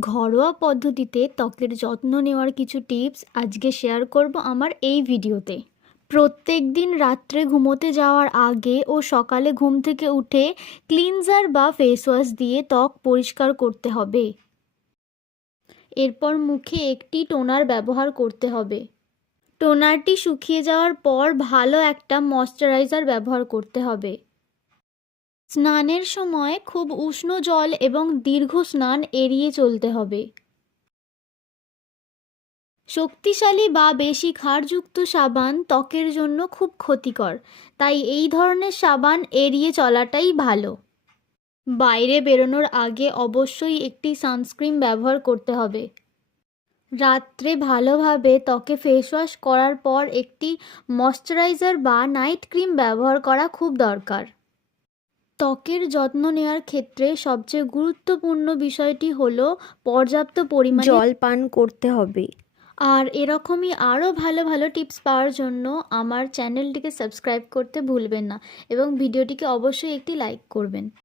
ঘরোয়া পদ্ধতিতে ত্বকের যত্ন নেওয়ার কিছু টিপস আজকে শেয়ার করব আমার এই ভিডিওতে। প্রত্যেকদিন রাত্রে ঘুমোতে যাওয়ার আগে ও সকালে ঘুম থেকে উঠে ক্লিনজার বা ফেস ওয়াশ দিয়ে ত্বক পরিষ্কার করতে হবে। এরপর মুখে একটি টোনার ব্যবহার করতে হবে। টোনারটি শুকিয়ে যাওয়ার পর ভালো একটা ময়শ্চারাইজার ব্যবহার করতে হবে। স্নানের সময় খুব উষ্ণ জল এবং দীর্ঘ স্নান এড়িয়ে চলতে হবে। শক্তিশালী বা বেশি ক্ষারযুক্ত সাবান ত্বকের জন্য খুব ক্ষতিকর, তাই এই ধরনের সাবান এড়িয়ে চলাটাই ভালো। বাইরে বেরোনোর আগে অবশ্যই একটি সানস্ক্রিন ব্যবহার করতে হবে। রাত্রে ভালোভাবে ত্বকে ফেস ওয়াশ করার পর একটি ময়শ্চারাইজার বা নাইট ক্রিম ব্যবহার করা খুব দরকার। ত্বকের যত্ন নেওয়ার ক্ষেত্রে সবচেয়ে গুরুত্বপূর্ণ বিষয়টি হলো পর্যাপ্ত পরিমাণে জল পান করতে হবে। আর এরকমই আরও ভালো ভালো টিপস পাওয়ার জন্য আমার চ্যানেলটিকে সাবস্ক্রাইব করতে ভুলবেন না এবং ভিডিওটিকে অবশ্যই একটি লাইক করবেন।